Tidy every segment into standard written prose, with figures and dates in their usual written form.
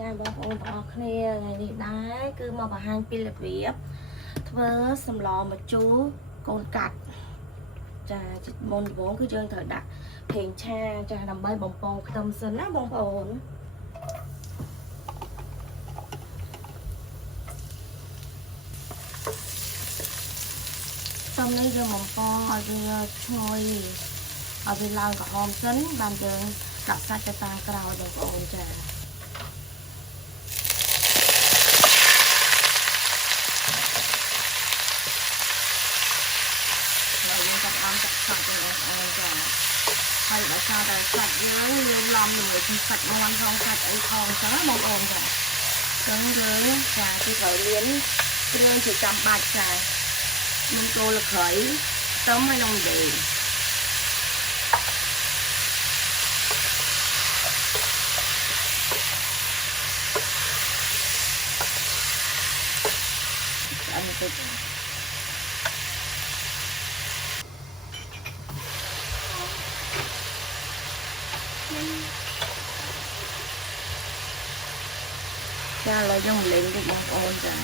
ចាបងប្អូនទាំងអស់គ្នាថ្ងៃនេះដែរគឺមកបង្ហាញពីរបៀបធ្វើសម្លម្ជូរកូនកាត់ចាមុនដំបូងគឺយើងត្រូវដាក់ប្រេងឆាចាដើម្បីបំពងខ្ទឹមសិនណាបងប្អូនខ្ទឹមនេះយើងបំពងឲ្យវាឈ្ងុយឲ្យវាឡើងក្រហមសិនបានយើងដាក់សាច់ទៅតាមក្រោយបងប្អូនចាចាក់សាច់ទៅបងប្អូនចាហើយបើសារតែសាច់យើងឡំជាមួយពីសាច់មាន់ផងសាច់អីផងចឹងណាបងប្អូនចាចឹងយើងចាគឺត្រូវមានគ្រឿងជាចាំបាច់ចាមានគល់ក្រៃខ្ទឹមហើយនឹងដេងអត់ទៅចាឥឡូវយើងលេងទៅបងប្អូនចា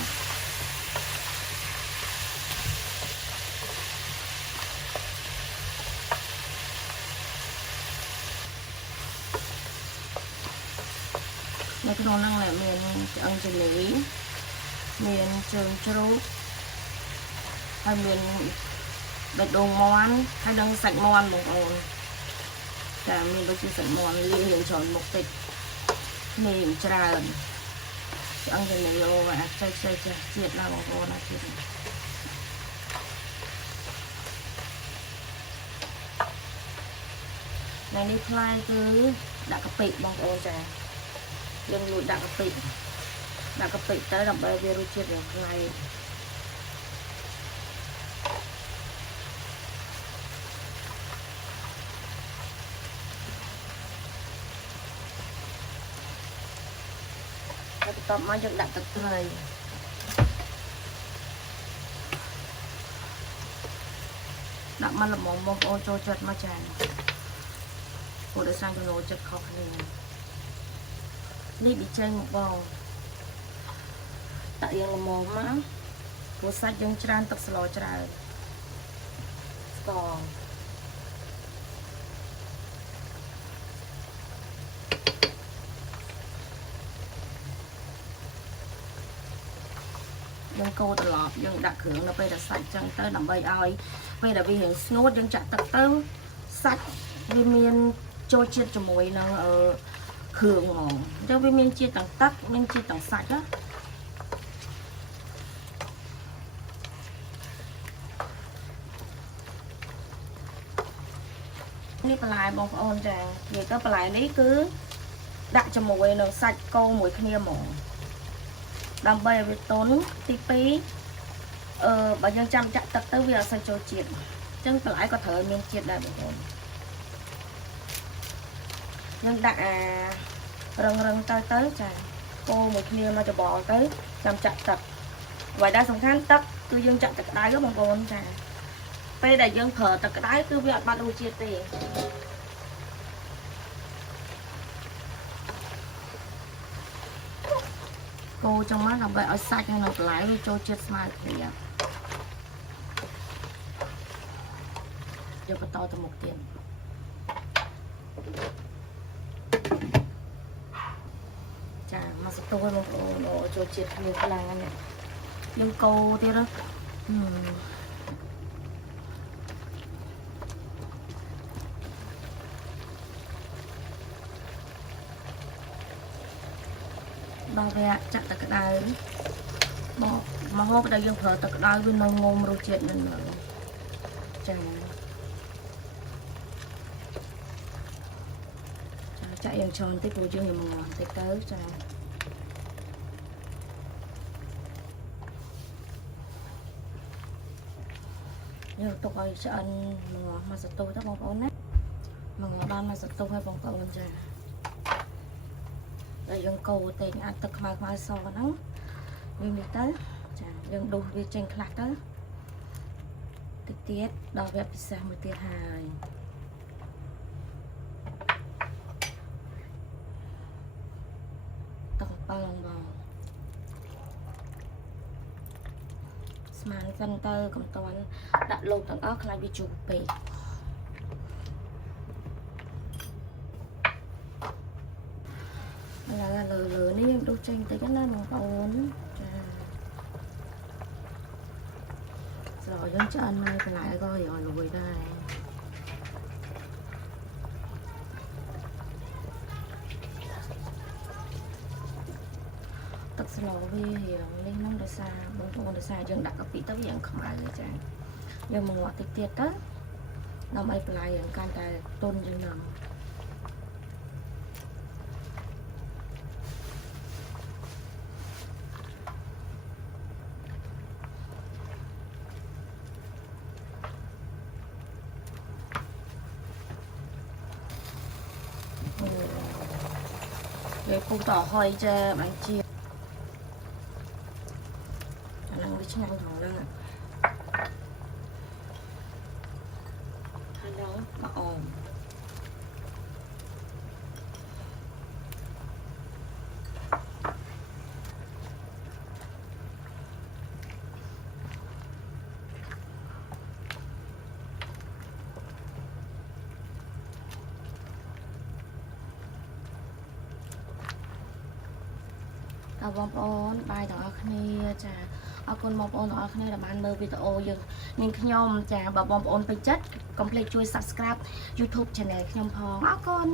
នៅក្នុងហ្នឹងមានឆ្អឹងជំនីមានជើងជ្រូកហើយមានបេះដូងមាន់ហើយនឹងសាច់មាន់បងប្អូនចាមានដូចជាសាច់មាន់លាយច្រើនមុខតិចនេះច្រើនឆ្អឹងជំនីអូអាចចែកជាតិណាបងប្អូនណាជាតិនៅនេះផ្លែគឺដាក់កាពិបងប្អូនចាយើងលួចដាក់កាពិទៅដើម្បីវារសជាតិវាប្លែកហើយបន្ទាប់មកយើងដាក់ទឹកត្រីដាក់មកល្មមបងប្អូនចូលចិត្តមកចាព្រោះដោយសារចំណូលចិត្តខុសគ្នានេះប៊ីចេងមកបងដាក់យើងល្មមមកព្រោះសាច់យើងច្រើនទឹកស្លច្រើនស្ករយើងកូរត្រឡប់យើងដាក់គ្រឿងនៅពេលដែលសាច់ចឹងទៅដើម្បីឲ្យពេលដែលវារៀងស្ងួតយើងចាក់ទឹកទៅសាច់វាមានចូលជាតិជាមួយនឹងគ្រឿងហ្មងអញ្ចឹងវាមានជាតិទាំងទឹកមានជាតិទាំងសាច់ណានេះបន្លែបងប្អូនចានិយាយទៅបន្លែនេះគឺដាក់ជាមួយនឹងសាច់កូរមួយគ្នាហ្មងដើម្បីឲ្យវាទន់ទី2បើយើងចាំចាក់ទឹកទៅវាអត់សូវចូលជាតិអញ្ចឹងបន្លែក៏ត្រូវមានជាតិដែរបងប្អូនយើងដាក់រឹងទៅចាកូរមួយគ្នាមកច្បល់ទៅចាំចាក់ទឹកអ្វីដែលសំខាន់ទឹកគឺយើងចាក់ទឹកក្តៅបងប្អូនចាពេលដែលយើងប្រើទឹកក្តៅគឺវាអត់បាត់រសជាតិទេកូរចឹងមកដើម្បីឲ្យសាច់និងបន្លែវាចូលជាតិស្មើគ្នាយកបន្តទៅមុខទៀតចាមកស្ទូលបងប្អូនចូលជាតិគ្នាខ្លាំងណាស់យើងកូរទៀតណាដល់វាចាក់ទឹកក្តៅមកហូបដែលយើងប្រើទឹកក្តៅវានៅងុំរសជាតិនឹងចាចាក់យ៉ាងច្រើនតិចព្រោះយើងញ៉ាំងតិចទៅចាយើងទុកឲ្យឆ្អិនមកសន្ទុះទៅបងប្អូនណាមកបានមកសន្ទុះឲ្យបងប្អូនចាហើយយើងកូរតែអាចទឹកខ្មៅសហ្នឹងយើងនេះទៅចាយើងដុសវាចេញខ្លះទៅតិចទៀតដល់វគ្គពិសេសមួយទៀតហើយត 7បងស្មានសិនទៅកុំតន់ដាក់លោកទាំងអស់ខ្លាចវាជូរពេកឥឡូវលើនេះយើងដុសចេញបន្តិចណាបងប្អូនចាស្រោយើងឆ្អិនហើយបន្លែក៏រៀងអលួយដែរទឹកស្លវារៀងលេងហ្នឹងដោយសារបងប្អូនដោយសារយើងដាក់កាពិទៅរៀងខ្មៅចាយើងមកងាត់តិចទៀតទៅដើម្បីបន្លែរៀងកាន់តែទន់ជាងហ្នឹងវាពុះតហើយចាបាញ់ជាអាហ្នឹងវាឆ្ងាញ់ផងហ្នឹងហើយដល់មកអមបងប្អូនបាយទាំងអស់គ្នាចាអរគុណបងប្អូនទាំងអស់គ្នាដែលបានមើលវីដេអូយើងនាងខ្ញុំចាបើបងប្អូនពេញចិត្តកុំភ្លេចជួយ Subscribe YouTube Channel ខ្ញុំផងអរគុណ